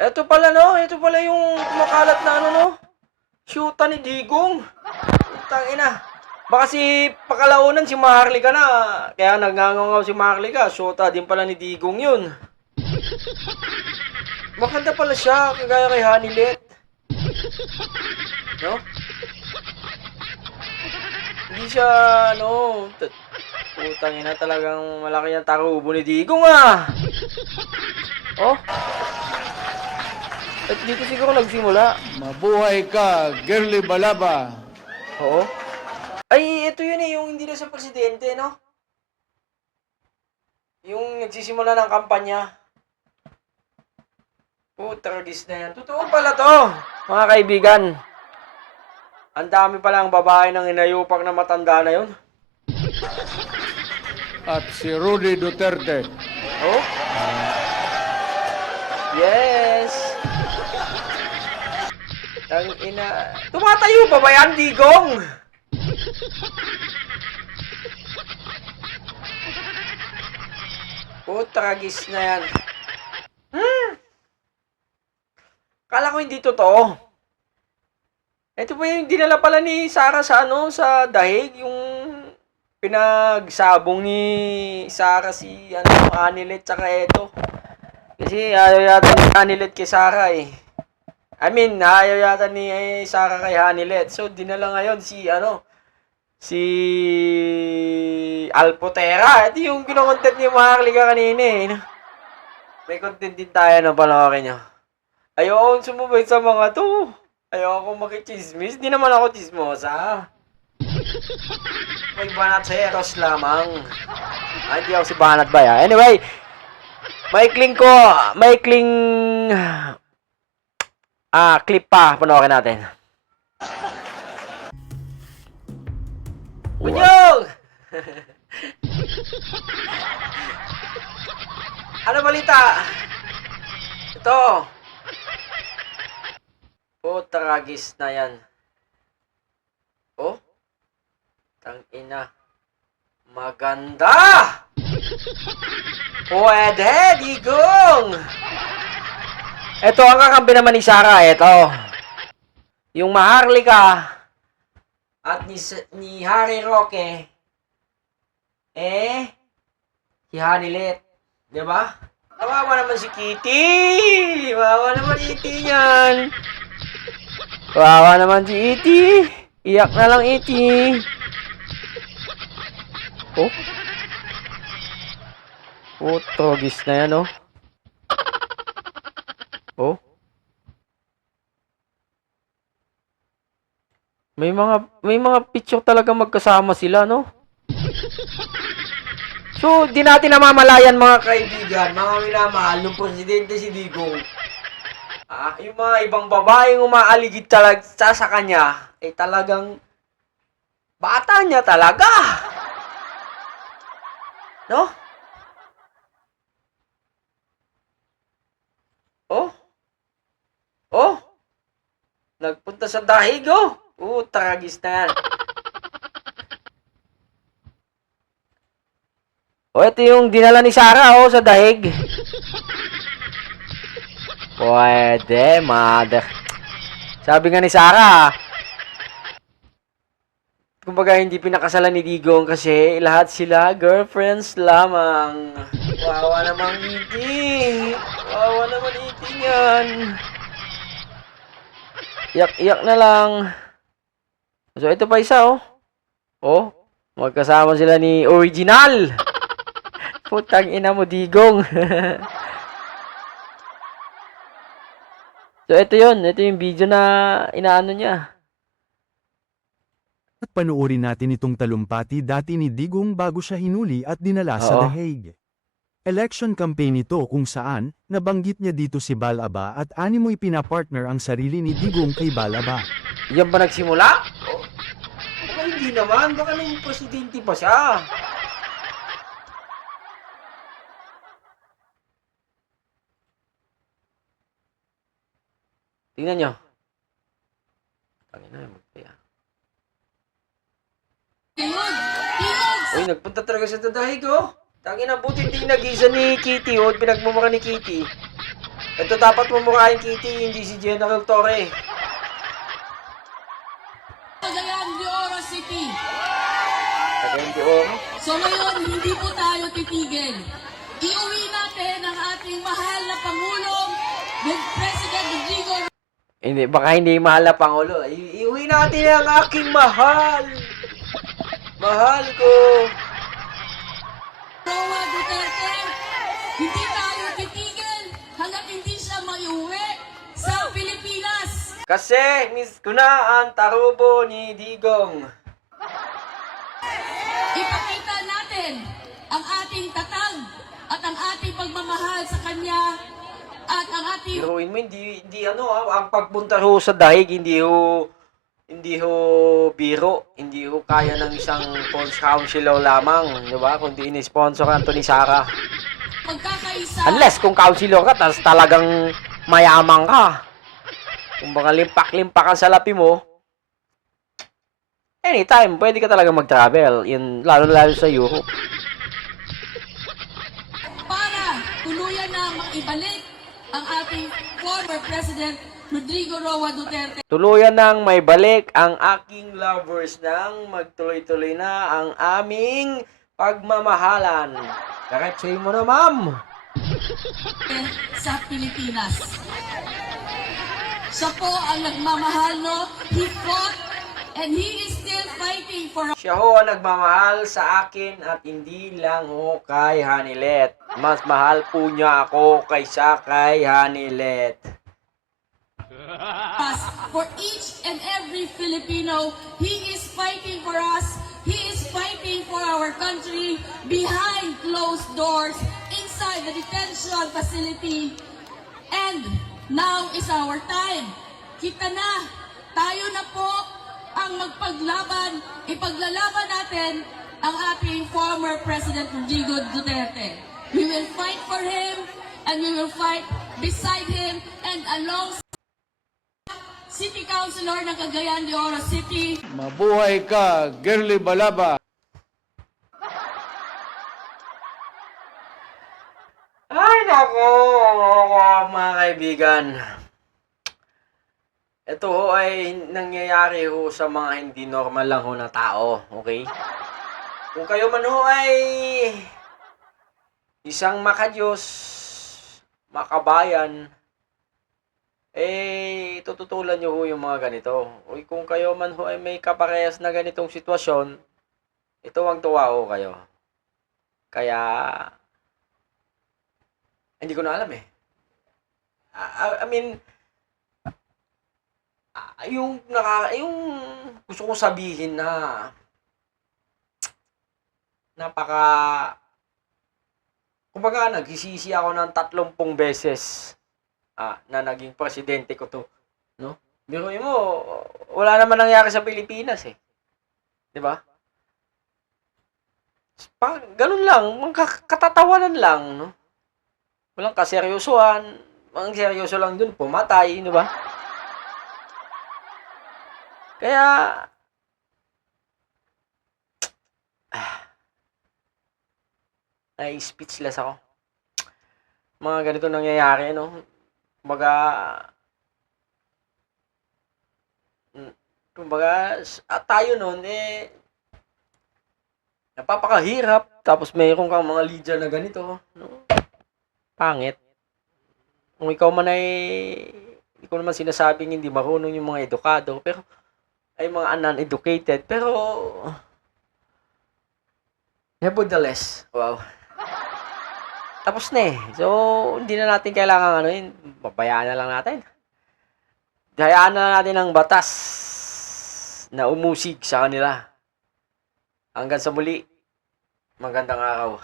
Eto pala no, ito pala yung kumakalat na ano no. Shoota ni Digong. Putang ina. Baka si pakalaunan si Maharlika na. Kaya nagngangaw si Maharlika. Shoota din pala ni Digong yun. Maganda pala siya, kagaya kay Hanilet. No? Hindi siya, no, putang ina, talagang malaki ang tarubo ni Digong ah. Oh? At dito siguro nagsimula. Mabuhay ka, Girly Balaba. Oo. Ay, ito yun eh, yung hindi na sa presidente, no? Yung nagsisimula ng kampanya. Tragis na yan. Totoo pala to, mga kaibigan. Ang dami palang babae ng inayupak na matanda na yun. At si Rudy Duterte. Oh? Yes. Ang ina. Tumatayo pa ba yan, Digong? Tragis na yan. Kala ko hindi totoo. Ito pa yung dinala pala ni Sarah sa ano, sa dahig, yung pinagsabong ni Sarah si ano, Anilet tsaka eto. Kasi ayaw yata ni Hanilet kay Sarah eh. I mean, ayaw yata ni Sarah kay Hanilet. So, dinala ngayon si, ano, si Alpotera. Ito yung kinokontent ni Maharlika kanina eh. May content din tayo na panoorin nyo. Ayoko sumubay sa mga to. Ayoko makichismis. Di naman ako chismosa. May banateros lamang. Ay, hindi ako si Banat ba ya? Anyway, maikling clip pa, panoorin natin. Bunyog! Ano balita? Ito. Tragis na yan. Tangina. Maganda! Pwede, Digong! Ito, ang kakampi naman ni Sarah, ito. Yung Maharlika at ni Harry Roque, si Hanilet. Diba? Kawawa naman si Kitty! Kawawa naman Iti yan! Kawawa naman si Iti! Iyak na lang Iti! Tragis na yan, oh. May mga picture talaga magkasama sila, no? So, di natin namamalayan mga kaibigan, mga minamahal ng presidente si Digong. Yung mga ibang babaeng umaaligid talaga sa kanya, talagang bata niya talaga. No? Nagpunta sa dahig, tragis na yan. Ito yung dinala ni Sarah, sa dahig. Pwede, mother. Sabi nga ni Sarah, kumbaga hindi pinakasalan ni Digong kasi lahat sila girlfriends lamang. Wawa naman Iti. Wawa naman Iti yan. Iyak na lang. So, ito pa isa, magkasama sila ni Original. Putang ina mo, Digong. So, ito yun. Ito yung video na inaano niya. At panoorin natin itong talumpati dati ni Digong bago siya hinuli at dinala sa The Hague. Election campaign ito kung saan, nabanggit niya dito si Balaba at animoy pinapartner ang sarili ni Digong kay Balaba. Yan ba nagsimula? Baka hindi naman. Baka nang presidente pa siya. Tingnan nyo. Tangina, magkaya. Uy, nagpunta talaga sa dahig, Tangina, buti hindi nag-isa ni Kitty, pinagmumura ni Kitty. Ito dapat mumukhain Kitty, hindi si General Torre. Cagayan de Oro City. Cagayan de Oro. So ngayon, hindi po tayo titigil. Iuwi natin ang ating mahal na Pangulong, President Rodrigo Hindi, baka hindi mahal na Pangulo. Iuwi natin ang aking mahal. Mahal ko. Roa Duterte. Hindi tayo titigil hanggat hindi siya maiuwi sa Pilipinas. Kasi miss ko na ang tarubo ni Digong. Ipakita natin ang ating tatag at ang ating pagmamahal sa kanya at ang ating Biruin mo, hindi ang pagpunta ho sa dahig, hindi ho biro, hindi ho kaya ng isang councilor lamang, di ba? Kundi ini-sponsor Anthony Sara. pagkakaisa. Unless kung councilor ka, tas talagang mayamang ka. Kung baka limpak-limpak ang salapi mo, anytime, pwede ka talaga mag-travel. Yun, lalo-lalo sa Europe. Para tuluyan na maibalik ang ating former President Rodrigo Roa Duterte. Tuluyan nang may balik ang aking lovers nang magtuloy-tuloy na ang aming pagmamahalan. Karetsuhin mo na, ma'am. Sa Pilipinas. Siya po ang nagmamahal, no? He fought and he is still fighting for Siya ho ang nagmamahal sa akin at hindi lang ho kay Hanilet. Mas mahal po niya ako kaysa kay Hanilet. us. For each and every Filipino, he is fighting for us. He is fighting for our country behind closed doors inside the detention facility. And now is our time. Kita na, tayo na po ang magpaglaban, ipaglalaban natin ang ating former President Rodrigo Duterte. We will fight for him and we will fight beside him and alongside City Councilor ng Cagayan de Oro City. Mabuhay ka, Girly Balaba. Ay, nako, mga kaibigan. Ito ho ay nangyayari ho sa mga hindi normal lang ho na tao, okay? Kung kayo man ho ay isang makadiyos, makabayan, tututulan nyo ho yung mga ganito. Uy, kung kayo man ho ay may kaparehas na ganitong sitwasyon, ito ang tuwa ho kayo. Kaya, hindi ko na alam eh. I mean, yung gusto ko sabihin na kumbaga nagsisisi ako ng 30 beses na naging presidente ko to, no? Biruin mo, wala naman nangyari sa Pilipinas eh. 'Di ba? Ganun lang, katatawanan lang, no? Walang kaseryosohan. Ang seryoso lang dun, pumatay, 'di ba? Kaya ay speechless ako. Mga ganito nangyayari, no? Kumbaga, tayo noon, napapakahirap. Tapos mayroon kang mga leader na ganito, no? Pangit. Kung ikaw man ay, hindi ko naman sinasabing hindi marunong yung mga edukado, pero, ay mga non-educated, pero, nevertheless, wow. Tapos na eh. So, hindi na natin kailangan yun. Babayaan na lang natin. Hayaan na natin ang batas na umusig sa kanila. Hanggang sa muli, magandang araw.